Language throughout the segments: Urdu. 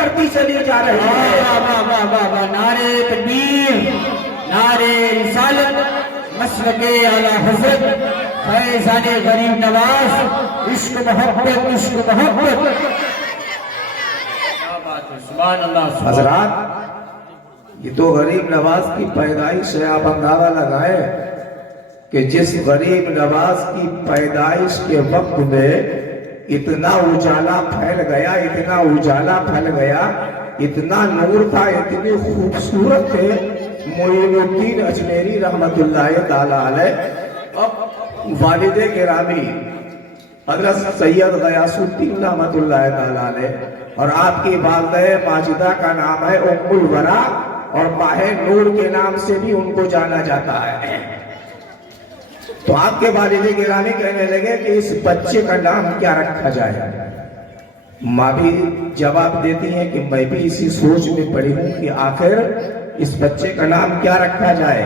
بڑھتی چلی جا رہی ہے۔ نعرے تکبیر، نعرے رسالت، مسلک اعلی حضرت فیضان غریب نواز، عشق محبت، عشق محبت۔ سبحان اللہ۔ حضرات، یہ تو غریب نواز کی پیدائش ہے، آپ اندازہ لگائیں کہ جس غریب نواز کی پیدائش کے وقت میں اتنا اجالا پھیل گیا، اتنا اجالا پھیل گیا، اتنا نور تھا، اتنی خوبصورت تھے معین الدین اجمیری رحمت اللہ تعالی علیہ۔ اب والد گرامی حضرت سید غیاث الدین رحمت اللہ تعالی علیہ اور آپ کی والدہ ماجدہ کا نام ہے ام الورا، اور ماہ نور کے نام سے بھی ان کو جانا جاتا ہے۔ تو آپ کے والد گرامی کہنے لگے کہ اس بچے کا نام کیا رکھا جائے؟ ماں بھی جواب دیتی ہیں کہ میں بھی اسی سوچ میں پڑی ہوں کہ آخر اس بچے کا نام کیا رکھا جائے۔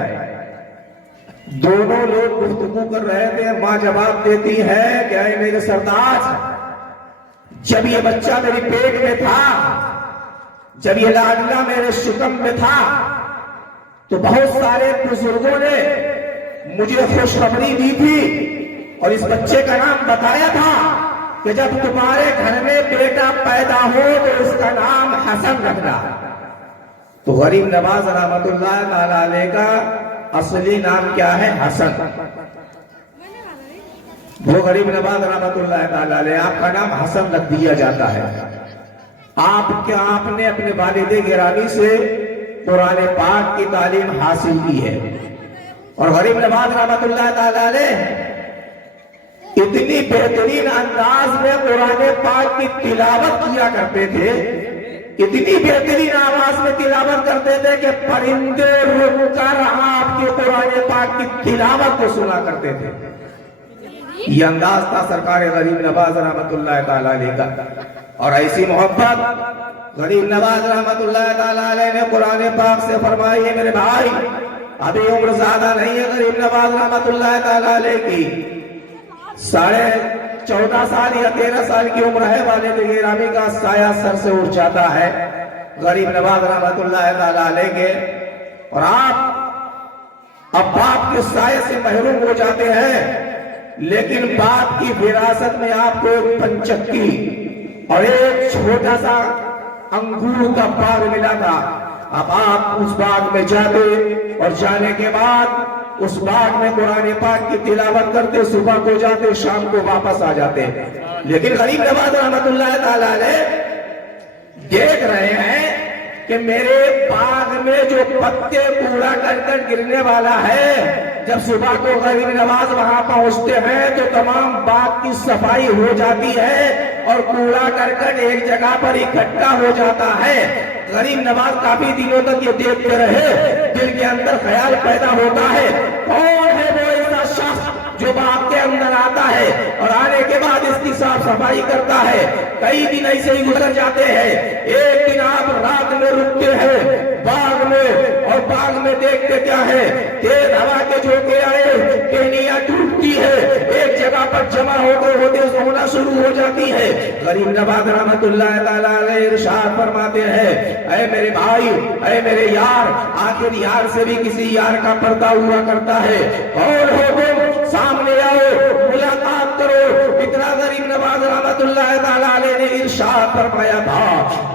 دونوں لوگ گفتگو کر رہے تھے، ماں جواب دیتی ہے کہ اے میرے سردار، جب یہ بچہ میری پیٹ میں تھا، جب یہ لاڈلا میرے شکم میں تھا، تو بہت سارے بزرگوں نے مجھے خوشخبری دی تھی اور اس بچے کا نام بتایا تھا کہ جب تمہارے گھر میں بیٹا پیدا ہو تو اس کا نام حسن رکھنا۔ تو غریب نواز رحمت اللہ تعالی علیہ کا اصلی نام کیا ہے؟ حسن۔ وہ غریب نواز رحمت اللہ تعالی علیہ، آپ کا نام حسن رکھ دیا جاتا ہے۔ آپ نے اپنے والد گرامی سے قرآن پاک کی تعلیم حاصل کی ہے، اور غریب نواز رحمت اللہ تعالی علیہ اتنی بہترین انداز میں قرآن پاک کی تلاوت کیا کرتے تھے، اتنی بہترین آواز میں تلاوت کرتے تھے کہ پرندے رک کر آپ کے قرآن پاک کی تلاوت کو سنا کرتے تھے۔ یہ انداز تھا سرکار غریب نواز رحمت اللہ تعالی علیہ کا، اور ایسی محبت غریب نواز رحمت اللہ تعالی علیہ نے قرآن پاک سے فرمائی ہے۔ میرے بھائی، ابھی عمر زیادہ نہیں ہے غریب نواز رحمت اللہ تعالی علیہ کی، 14.5 سال یا 13 سال کی عمر ہے۔ والد گرامی کا سایہ سر سے اٹھ جاتا ہے غریب نواز رحمت اللہ تعالی علیہ کے، اور آپ اب باپ کے سائے سے محروم ہو جاتے ہیں، لیکن باپ کی وراثت میں آپ کو ایک پنچکی اور ایک چھوٹا سا انگور کا باغ ملا تھا۔ اب آپ اس باغ میں جاتے اور جانے کے بعد اس باغ میں قرآن پاک کی تلاوت کرتے، صبح کو جاتے، شام کو واپس آ جاتے۔ لیکن غریب نواز رحمت اللہ تعالی علیہ دیکھ رہے ہیں کہ میرے باغ میں جو پتے کوڑا کرکٹ گرنے والا ہے، جب صبح کو غریب نواز وہاں پہنچتے ہیں تو تمام باغ کی صفائی ہو جاتی ہے اور کوڑا کرکٹ ایک جگہ پر اکٹھا ہو جاتا ہے۔ غریب نواز کافی دنوں تک یہ دیکھتے رہے، دل کے اندر خیال پیدا ہوتا ہے کون ہے وہ ایسا شخص جو باغ کے اندر آتا ہے اور آنے کے بعد اس کی صاف صفائی کرتا ہے۔ کئی دن ایسے ہی گزر جاتے ہیں، ایک دن آپ رات میں رکتے ہیں باغ میں، اور باغ میں دیکھتے کیا ہے، تیز ہوا کے جھونکے آئے، ٹہنیاں ٹوٹتی ہے، ایک جگہ پر جمع ہوتے ہونا شروع ہو جاتی ہے۔ غریب نواز رحمت اللہ تعالی علیہ ارشاد فرماتے ہیں، اے میرے بھائی، اے میرے یار، آخر یار سے بھی کسی یار کا پردہ ہوا کرتا ہے، اور ہو تم سامنے آؤ، ملاقات کرو۔ اتنا غریب نواز رحمت اللہ تعالی علیہ نے ارشاد فرمایا تھا،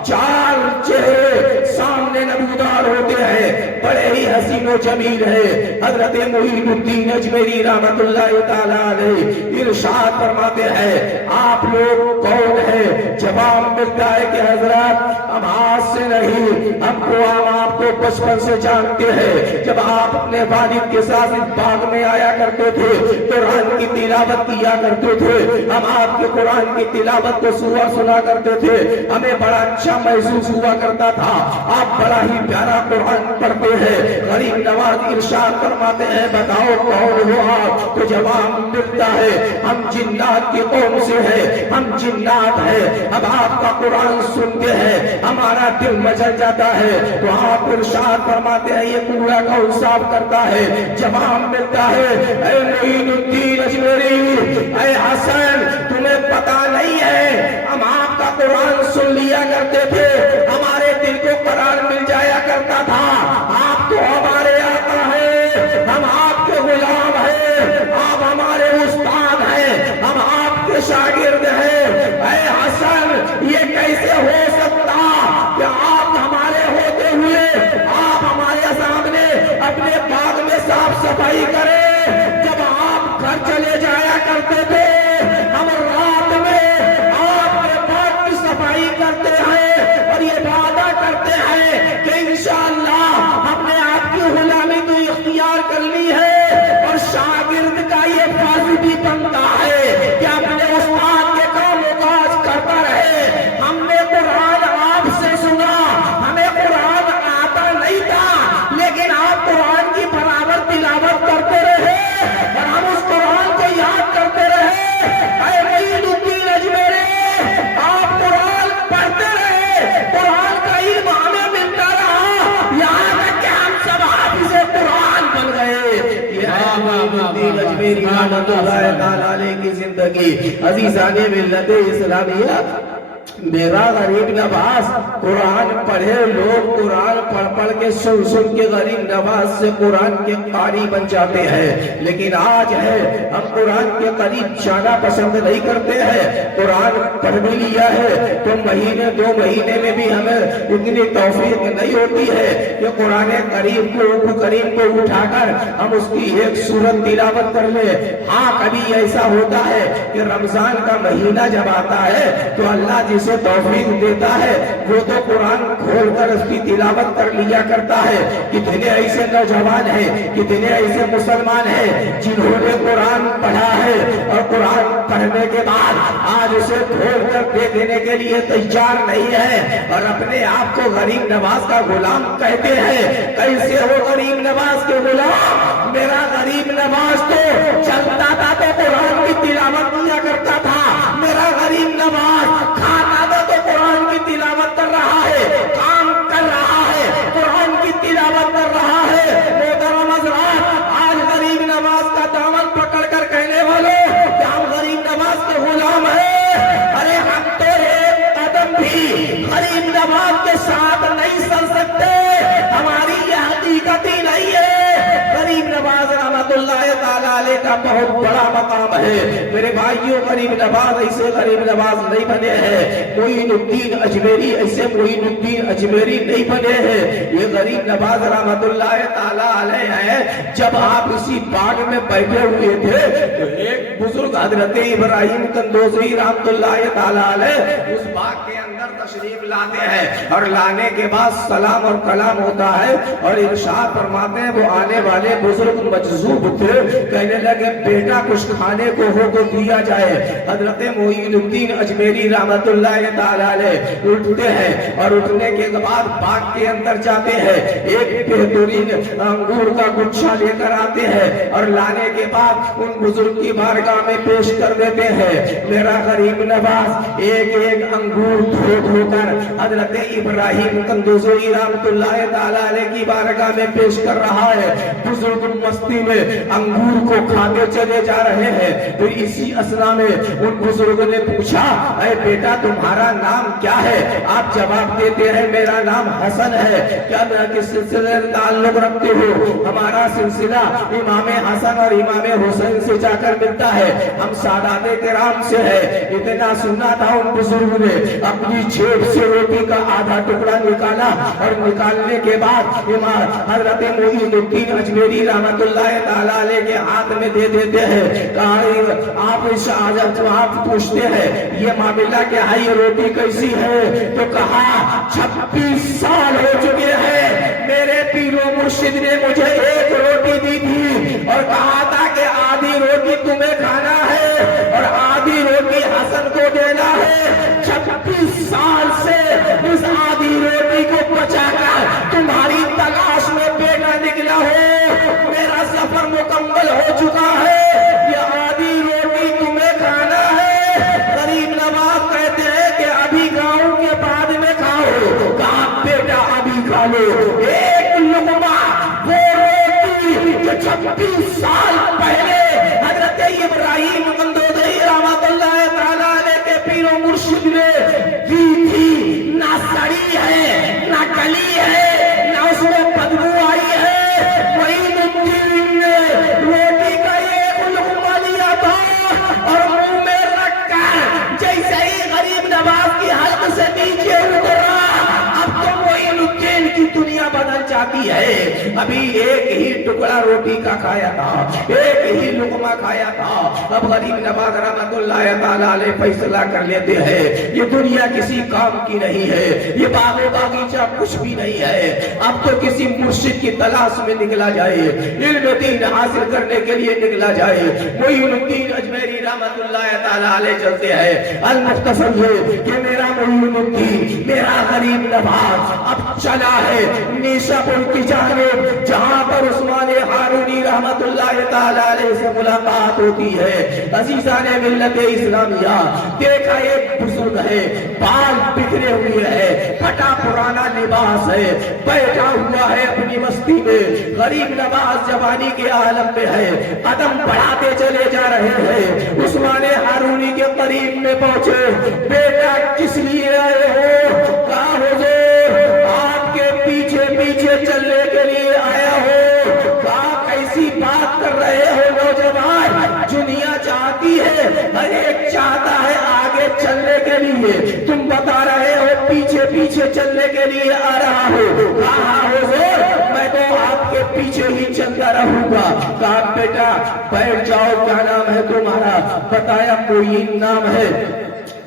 4 چہرے سامنے نمودار ہوتے ہیں، بڑے ہی حسین و جمیل ہے۔ حضرت معین الدین اجمیری رحمت اللہ تعالی علیہ ارشاد فرماتے ہیں، آپ لوگ کون ہیں؟ جواب ملتا ہے کہ حضرت ہم ہاتھ سے نہیں، ہم آپ کو بچپن سے جانتے ہیں، جب آپ اپنے والد کے ساتھ اس باغ میں آیا کرتے تھے، قرآن کی تلاوت کیا کرتے تھے، ہم آپ کے قرآن کی تلاوت کو سنا کرتے تھے، ہمیں بڑا اچھا محسوس ہوا کرتا تھا، آپ بڑا ہی پیارا قرآن پڑھتے ہیں۔ غریب نواز ارشاد فرماتے ہیں، بتاؤ کون ہو آپ؟ تو جواب ملتا ہے، ہم جنات کی قوم سے ہیں، ہم جنات ہیں، اب آپ کا قرآن سنتے ہیں ہمارا دل مچل جاتا ہے۔ تو آپ ارشاد فرماتے ہیں، یہ کوڑا کون صاف کرتا ہے؟ جواب ملتا ہے، اے معین الدین اجمیری، اے حسن، تمہیں پتا نہیں ہے، ہم آپ کا قرآن سن لیا کرتے تھے، ہم کرتے ہیں کہ انشاءاللہ ہم نے آپ کی غلامی تو اختیار کر لی ہے، اور شاگرد کا یہ فرض بھی بنتا ہے کہ اپنے استاد کے کام و کاج کرتا رہے۔ ہم نے قرآن آپ سے سنا، ہمیں قرآن آتا نہیں تھا، لیکن آپ قرآن کی برابر تلاوت کرتے رہے اور ہم اس قرآن کو یاد کرتے رہے۔ اے معین الدین اجمیری، آپ قرآن پڑھتے رہے، قرآن کا علم ہمیں ملتا رہا، یہاں تک کہ ہم سب حافظ قرآن بن گئے۔ یہ ہے معین الدین اجمیری رحمۃ اللہ تعالیٰ علیہ کی زندگی۔ عزیزان ملت اسلامیہ، میرا غریب نواز قرآن پڑھے، لوگ قرآن پڑھ پڑھ کے سن سن کے غریب نواز سے قرآن کے قاری بن جاتے ہیں، لیکن آج ہے ہم قرآن کے قریب جانا پسند نہیں کرتے ہیں۔ قرآن پڑھ بھی لیا ہے تو مہینے دو مہینے میں بھی ہمیں اتنی توفیق نہیں ہوتی ہے کہ قرآن کریم کو اٹھا کر ہم اس کی ایک سورت تلاوت کر لیں۔ ہاں کبھی ایسا ہوتا ہے کہ رمضان کا مہینہ جب آتا ہے تو اللہ جسے توفیق دیتا ہے وہ تو قرآن کھول کر اس کی تلاوت کر لیا کرتا ہے۔ کتنے ایسے نوجوان ہیں، کتنے ایسے مسلمان ہیں جنہوں نے قرآن پڑھا ہے اور قرآن پڑھنے کے بعد آج اسے کھول کر دے دینے کے لیے تیار نہیں ہے اور اپنے آپ کو غریب نواز کا غلام کہتے ہیں۔ کیسے ہو غریب نواز کے غلام؟ میرا غریب نواز تو چلتا تھا تو قرآن کی تلاوت کیا کرتا تھا، میرا غریب نواز کھانا تھا تو قرآن کی تلاوت کر رہا ہے، کام کر رہا ہے، قرآن کی تلاوت کر رہا ہے۔ محترم حضرات، آج غریب نواز کا دامن پکڑ کر کہنے والوں کہ ہم غریب نواز کے غلام ہیں، ارے ہم تو ایک قدم بھی غریب نواز کے ساتھ نہیں چل سکتے، ہماری یہ حقیقت ہی نہیں ہے۔ غریب نواز رحمت اللہ تعالیٰ علیہ کا بہت بڑا مقام ہے میرے بھائیوں۔ غریب نواز ایسے غریب نواز نہیں بنے ہیں، معین الدین اجمیری ایسے معین الدین اجمیری نہیں بنے ہیں۔ یہ غریب نواز رحمت اللہ تعالیٰ علیہ ہے۔ جب آپ اسی باغ میں بیٹھے ہوئے تھے تو ایک بزرگ حضرت ابراہیم قندوزی رحمت اللہ تعالیٰ علیہ اس باغ کے اندر تشریف لاتے ہیں اور لانے کے بعد سلام اور کلام ہوتا ہے اور ارشاد فرماتے ہیں، وہ آنے والے بزرگ مجذوب تھے، کہنے لگے بیٹا کچھ کھانے کو ہو تو دیا جائے۔ حضرت معین الدین اجمیری رحمت اللہ تعالیٰ علیہ اٹھتے ہیں اور اٹھنے کے بعد باغ کے اندر جاتے ہیں، ایک بہترین انگور کا گچھا لے کر آتے ہیں اور لانے کے بعد ان بزرگ کی بارگاہ میں پیش کر دیتے ہیں۔ میرا غریب نواز ایک ایک انگور دھو دھو کر حضرت ابراہیم قندوزی رحمت اللہ تعالیٰ علیہ کی بارگاہ میں پیش کر رہا ہے۔ بزرگ مستی میں انگور کو کھاتے چلے جا رہے ہیں۔ پھر اسی اثنا میں ان بزرگ نے پوچھا، اے بیٹا تمہارا نام کیا ہے؟ آپ جواب دیتے ہیں میرا نام حسن ہے۔ کیا کس سلسلے سے تعلق رکھتے ہو؟ ہمارا سلسلہ امام حسن اور امام حسین سے جا کر ملتا ہے، ہم سادات کرام سے ہے۔ اتنا سنا تھا ان بزرگ نے اپنی جیب سے روٹی کا آدھا ٹکڑا نکالا اور نکالنے کے بعد امام حضرت معین الدین اجمیری رحمت اللہ تعالیٰ علیہ کے ہاتھ میں دے دیتے ہیں۔ آپ پوچھتے ہیں یہ معاملہ کیا ہے، یہ روٹی کیسی ہے؟ تو کہا 26 سال ہو چکے ہیں میرے پیر و مرشد نے مجھے ایک روٹی دی تھی اور کہا تھا کہ آدھی روٹی تمہیں کھانا ہے اور آدھی روٹی حسن کو دینا ہے۔ 26 سال سے اس آدھی روٹی کو بچا کر تمہاری تلاش میں بیٹا نکلا ہو، میرا سفر مکمل ہو چکا ہے، یہ آدھی روٹی تمہیں کھانا ہے۔ غریب نواز کہتے ہیں کہ ابھی گاؤں کے بعد میں کھاؤ، کہا بیٹا ابھی کھا لو۔ ایک لقمہ وہ روٹی جو 26 سال پہلے حضرت ابراہیم قندوزی رحمت اللہ تعالیٰ علیہ کے پیر و مرشد نے دی تھی، نہ سڑی ہے نہ گلی ہے نہ اس میں بدبو آئی ہے۔ معین الدین نے روٹی کا ایک لقمہ لیا تھا اور منہ میں رکھ کر جیسے ہی غریب نواز کی حلق سے نیچے اترا، اب تو معین الدین کی دنیا بدل جاتی ہے۔ ابھی ایک ہی ٹکڑا روٹی کا کھایا تھا، ایک ہی لقمہ کھایا تھا۔ اب غریب نواز رحمت اللہ تعالیٰ علیہ فیصلہ کر لیتے ہیں یہ دنیا کسی کام کی نہیں ہے، یہ باغ و باغیچہ کچھ بھی نہیں ہے، اب تو کسی مرشد کی تلاش میں نکلا جائے، علم دین حاصل کرنے کے لیے نکلا جائے۔ معین الدین اجمیری رحمت اللہ تعالیٰ علیہ چلتے ہیں۔ المختصر یہ کہ میرا معین الدین، میرا غریب نواز اب چلا ہے نیشا پور کی جانب، جہاں پر عثمان ہارونی رحمت اللہ تعالیٰ علیہ سے ملاقات ہوتی ہے۔ عزیزان ملت اسلامیہ، دیکھا ایک بزرگ ہے، بال بکھرے ہوئے ہیں، پھٹا پرانا لباس ہے، بیٹھا ہوا ہے اپنی مستی میں، غریب نواز جوانی کے عالم میں ہے، قدم بڑھاتے چلے جا رہے ہیں۔ عثمان ہارونی کے قریب میں پہنچے، بیٹا کس لیے آئے ہو؟ کہا حضور آپ کے پیچھے پیچھے چلنے کے لیے آیا ہو۔ کہا کیسی بات کر رہے ہو نوجوان، دنیا چاہتی ہے، ہر ایک چاہتا ہے آگے چلنے کے لیے، تم بتا رہے ہو پیچھے پیچھے چلنے کے لیے آ رہا ہو۔ کہا حضور میں تو آپ کے پیچھے ہی چلتا رہوں گا۔ کہا بیٹا بیٹھ جاؤ، کیا نام ہے تمہارا؟ بتایا معین نام ہے۔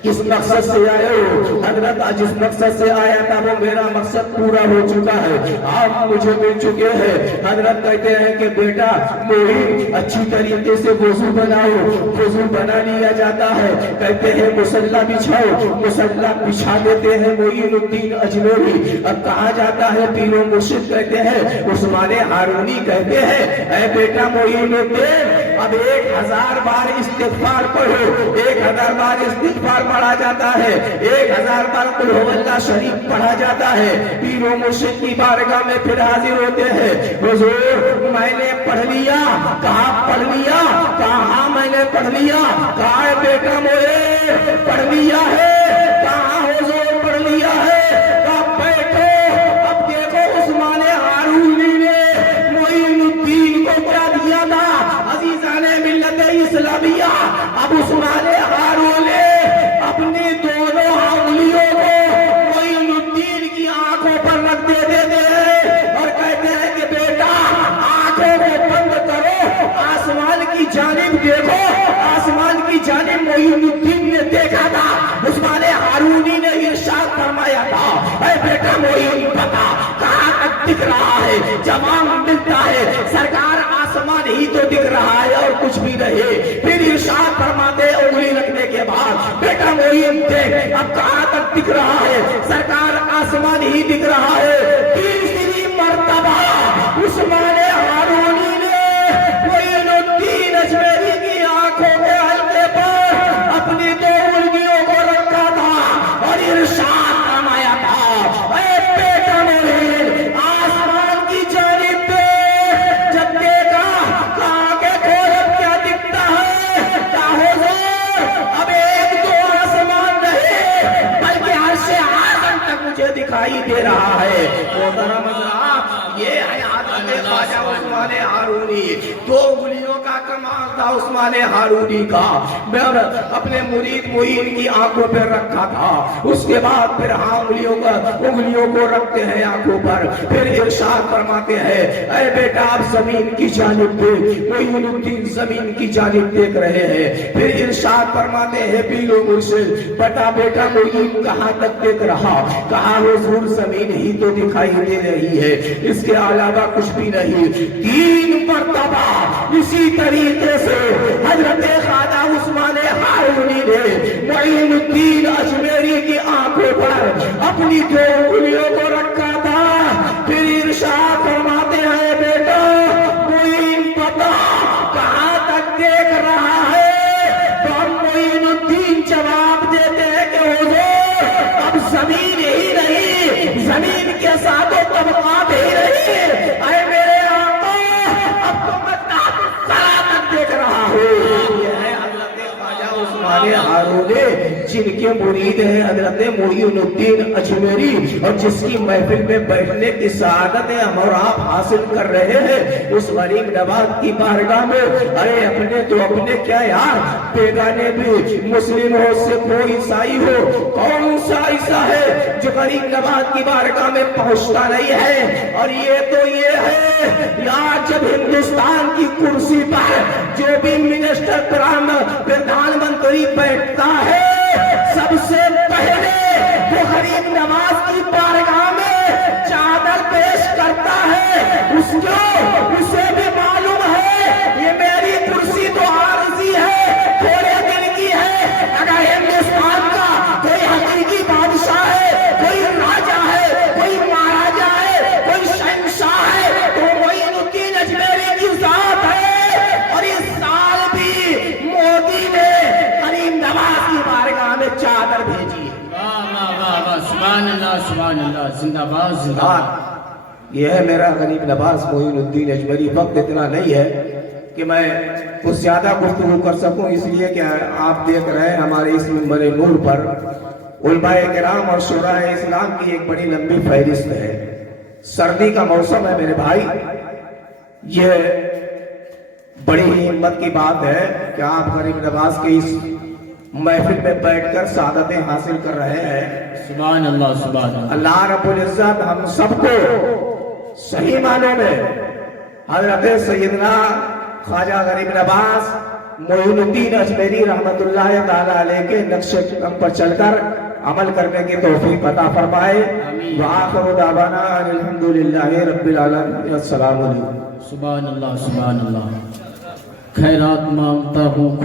کس مقصد سے آئے ہو؟ حضرت جس مقصد سے آیا تھا وہ میرا مقصد پورا ہو چکا ہے، آپ مجھے مل چکے ہیں۔ حضرت کہتے ہیں کہ بیٹا معین اچھی طریقے سے وضو بناؤ۔ وضو بنا لیا جاتا ہے، کہتے ہیں مصلی بچھاؤ، مصلی بچھا دیتے ہیں معین الدین اجمیری۔ اب کہا جاتا ہے پیر و مرشد کہتے ہیں، عثمان ہارونی کہتے ہیں اے بیٹا معین الدین اب 1000 بار استغفار پڑھو۔ 1000 بار استغفار پڑھا جاتا ہے، 1000 بار قل ہو اللہ شریف پڑھا جاتا ہے۔ پیر و مرشد کی بارگاہ میں پھر حاضر ہوتے ہیں، حضور میں نے پڑھ لیا۔ کہا پڑھ لیا؟ کہا ہاں میں نے پڑھ لیا۔ کہا اے بیٹا موئے پڑھ لیا ہے؟ کہا حضور پڑھ لیا ہے۔ کہا بیٹھو اب دیکھو عثمان ہارونی نے معین الدین کو کیا دیا تھا۔ عزیزان ملت اسلامیہ، اب عثمان ہارون نے اپنی دونوں انگلیوں کو معین الدین کی آنکھوں پر رکھ دیتے ہیں اور کہتے ہیں کہ بیٹا آنکھوں کو بند کرو، آسمان کی جانب دیکھو۔ آسمان کی جانب معین الدین نے دیکھا تھا، عثمان ہارونی نے ارشاد فرمایا تھا اے بیٹا معین بتا کہاں تک دکھ رہا ہے؟ جواب ملتا ہے سرکار آسمان ہی تو دکھ رہا ہے اور کچھ بھی نہیں۔ پھر ارشاد فرماتے انگلی رکھنے کے بعد بیٹا معین دیکھ اب کہاں تک دکھ رہا ہے؟ سرکار آسمان ہی دکھ رہا ہے۔ تیسری مرتبہ عثمان ہارونی نے معین الدین اجمیری کی آنکھوں کے حلقے پر اپنی 2 انگلیوں کو رکھا تھا اور ارشاد فرمایا تھا اے بیٹا معین آسمان کی جانب دیکھ۔ جب دیکھا کہا کہ کھول کیا دکھتا ہے؟ کہا حضور اب 1-2 آسمان نہیں بلکہ عرش اعظم تک مجھے دکھائی دے رہا ہے۔ محترم حضرات یہ ہے حضرت خواجہ عثمان ہارونی۔ 2 انگلیوں کا کمال تھا عثمان ہارونی کا، میں اپنے مرید معین کی آنکھوں پر رکھا تھا۔ اس کے بعد پھر انگلیوں کو رکھتے ہیں آنکھوں پر، پھر ارشاد فرماتے ہیں اے بیٹا آپ زمین کی جانب دیکھ۔ معین الدین زمین کی جانب دیکھ رہے ہیں، پھر ارشاد فرماتے ہیں پیر و مرشد بتا بیٹا معین کہاں تک دیکھ رہا؟ کہا حضور زمین ہی تو دکھائی دے رہی ہے، اس کے علاوہ کچھ بھی نہیں۔ 3 مرتبہ اسی طریقے سے حضرت خواجہ عثمان ہارونی نے معین الدین اجمیری کی آنکھوں پر اپنی 2 انگلیوں کو رکھا تھا۔ پھر ارشاد فرماتے ہیں بیٹا معین بتا کہاں تک دیکھ رہا ہے؟ تو ہم معین الدین جواب دیتے ہیں کہ حضور اب زمین ہی نہیں، زمین کے ساتھ طبقات ہی نہیں، اے میرے آقا اب تو میں تک دیکھ رہا ہوں۔ یہ ہے حضرت خواجہ عثمان ہارونی جن کے مرید ہیں حضرت معین الدین اجمیری اور جس کی محفل میں بیٹھنے کی سعادت ہم اور آپ حاصل کر رہے ہیں، اس غریب نواز کی بارگاہ میں ارے اپنے تو اپنے کیا یار، بیگانے بھی مسلم ہو سکھ ہو عیسائی ہو، کون سا ایسا ہے جو غریب نواز کی بارگاہ میں پہنچتا نہیں ہے؟ اور یہ تو یہ ہے یار، جب ہندوستان کی کرسی پر جو بھی منسٹر پردھان منتری بیٹھتا ہے، سب سے پہلے وہ غریب نواز کی بارگاہ میں چادر پیش کرتا ہے۔ اسے بھی معلوم ہے یہ میری کرسی تو عارضی ہے، تھوڑے دن کی ہے، اگر ہندوستان کا کوئی حقیقی بادشاہ ہے، کوئی راجا ہے، کوئی مہاراجا ہے، کوئی شہنشاہ ہے، تو معین الدین اجمیری کی ذات ہے۔ اور اس سال بھی مودی نے غریب نواز کی بارگاہ میں چادر بھیجی ہے۔ واہ واہ واہ واہ، سبحان اللہ سبحان اللہ، زندہ باد زندہ باد۔ یہ ہے میرا غریب نواز معین الدین اجمیری۔ وقت اتنا نہیں ہے کہ میں کچھ زیادہ گفتگو کر سکوں، اس لیے کہ آپ دیکھ رہے ہیں ہمارے اس منبر نور پر علماء کرام اور شورا اسلام کی ایک بڑی لمبی فہرست ہے۔ سردی کا موسم ہے میرے بھائی، یہ بڑی ہی ہمت کی بات ہے کہ آپ غریب نواز کے اس محفل میں بیٹھ کر سعادتیں حاصل کر رہے ہیں۔ سبحان اللہ سبحان اللہ۔ اللہ رب العزت ہم سب کو صحیح معنوں میں حضرت سیدنا خواجہ غریب نواز معین الدین اجمیری رحمت اللہ تعالی علیہ کے نقش قدم پر چل کر عمل کرنے کی توفیق عطا فرمائے۔ وآخر دعوانا الحمدللہ رب العالمین۔ السلام علیکم۔ سبحان اللہ سبحان اللہ۔ خیرات مانگتا ہوں